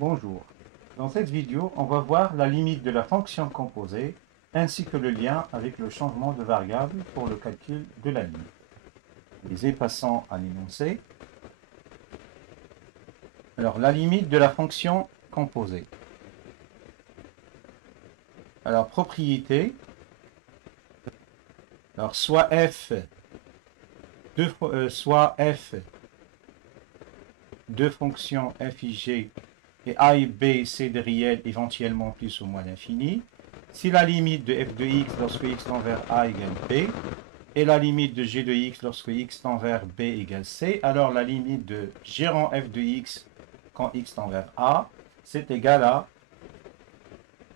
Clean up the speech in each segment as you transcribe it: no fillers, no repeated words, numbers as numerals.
Bonjour. Dans cette vidéo, on va voir la limite de la fonction composée ainsi que le lien avec le changement de variable pour le calcul de la limite. Les passons à l'énoncé. Alors, la limite de la fonction composée. Alors, propriété. Alors, soit f deux fonctions f et g et a et b, c'est des réels éventuellement plus ou moins l'infini. Si la limite de f de x lorsque x tend vers a égale b, et la limite de g de x lorsque x tend vers b égale c, alors la limite de g rang f de x quand x tend vers a, c'est égal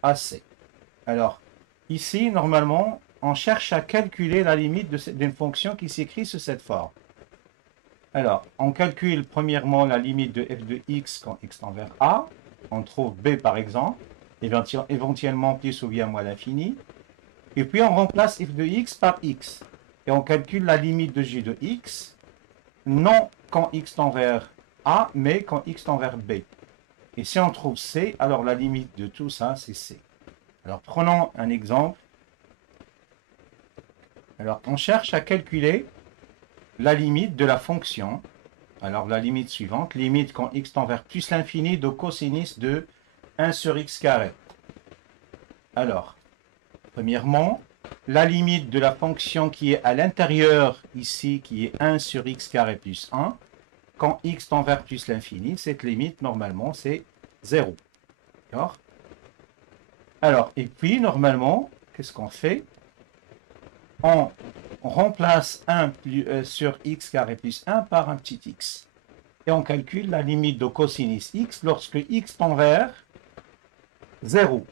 à c. Alors, ici, normalement, on cherche à calculer la limite d'une fonction qui s'écrit sous cette forme. Alors, on calcule premièrement la limite de f de x quand x tend vers a. On trouve b par exemple, éventuellement plus ou bien moins l'infini. Et puis on remplace f de x par x. Et on calcule la limite de g de x, non quand x tend vers a, mais quand x tend vers b. Et si on trouve c, alors la limite de tout ça, c'est c. Alors prenons un exemple. Alors on cherche à calculer la limite de la fonction. Alors la limite suivante, limite quand x tend vers plus l'infini de cosinus de 1 sur x carré. Alors, premièrement, la limite de la fonction qui est à l'intérieur ici, qui est 1 sur x carré plus 1, quand x tend vers plus l'infini, cette limite, normalement, c'est 0. D'accord? Alors, et puis, normalement, qu'est-ce qu'on fait? On remplace 1 sur x carré plus 1 par un petit x. Et on calcule la limite de cosinus x lorsque x tend vers 0,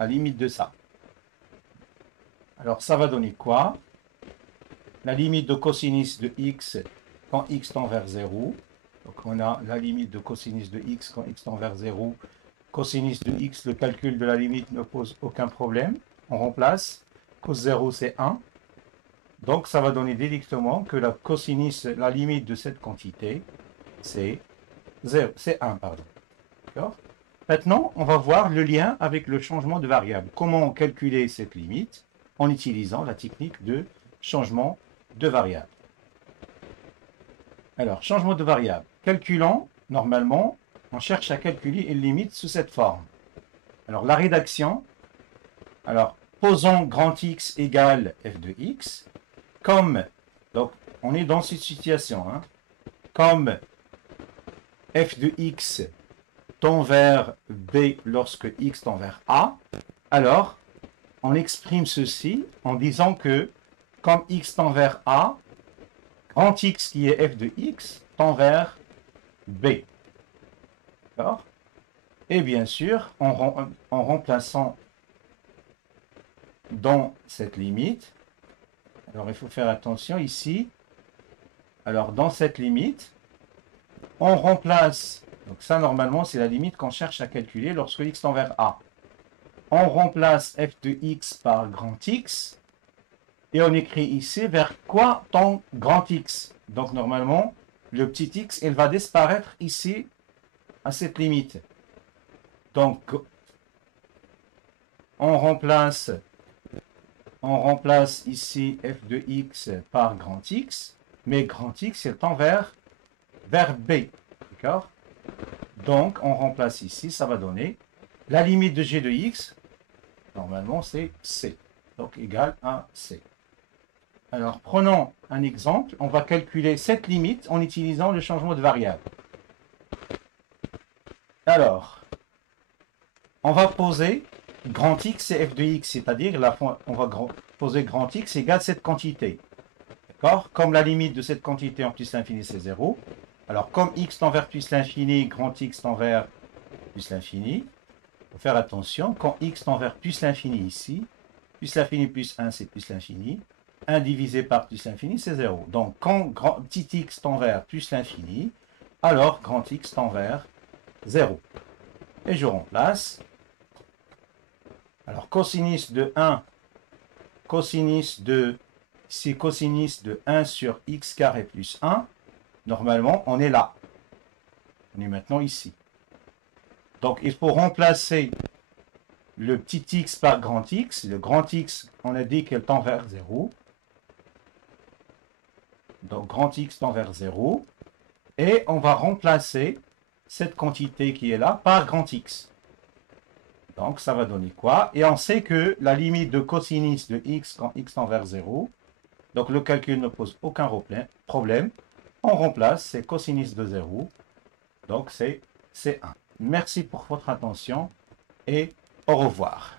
la limite de ça. Alors, ça va donner quoi? La limite de cosinus de x quand x tend vers 0. Donc, on a la limite de cosinus de x quand x tend vers 0. Cosinus de x, le calcul de la limite ne pose aucun problème. On remplace. Cos 0, c'est 1. Donc, ça va donner directement que la cosinus, la limite de cette quantité, c'est 0, c'est 1, pardon. D'accord? Maintenant, on va voir le lien avec le changement de variable. Comment calculer cette limite en utilisant la technique de changement de variable. Alors, changement de variable. Calculons, normalement, on cherche à calculer une limite sous cette forme. Alors, la rédaction, alors, posons grand X égale f de x, comme, donc, on est dans cette situation, hein, comme f de x tend vers b lorsque x tend vers a, alors, on exprime ceci en disant que, comme x tend vers a, grand X qui est f de x tend vers b. D'accord? Et bien sûr, en remplaçant dans cette limite, alors il faut faire attention ici, alors dans cette limite, on remplace, donc ça normalement c'est la limite qu'on cherche à calculer lorsque x tend vers a. On remplace f de x par grand X, et on écrit ici vers quoi tend grand X. Donc normalement, le petit x, il va disparaître ici à cette limite. Donc, on remplace ici f de x par grand X, mais grand X il tend vers B. D'accord? Donc, on remplace ici, ça va donner la limite de g de x, normalement c'est c, donc égal à c. Alors, prenons un exemple, on va calculer cette limite en utilisant le changement de variable. Alors, on va poser grand X et f de x, c'est-à-dire on va poser grand X égale cette quantité. D'accord? Comme la limite de cette quantité en plus l'infini, c'est 0. Alors, comme x tend vers plus l'infini, grand X tend vers plus l'infini. Il faut faire attention, quand x tend vers plus l'infini ici, plus l'infini plus 1, c'est plus l'infini. 1 divisé par plus l'infini, c'est 0. Donc, quand petit x tend vers plus l'infini, alors grand X tend vers 0. Et je remplace. Alors, cosinus de 1, cosinus de, c'est cosinus de 1 sur x carré plus 1. Normalement, on est là. On est maintenant ici. Donc, il faut remplacer le petit x par grand X. Le grand X, on a dit qu'elle tend vers 0. Donc, grand X tend vers 0. Et on va remplacer cette quantité qui est là par grand X. Donc, ça va donner quoi? Et on sait que la limite de cosinus de x quand x tend vers 0, donc le calcul ne pose aucun problème. On remplace, c'est cosinus de 0, donc c'est 1. Merci pour votre attention et au revoir.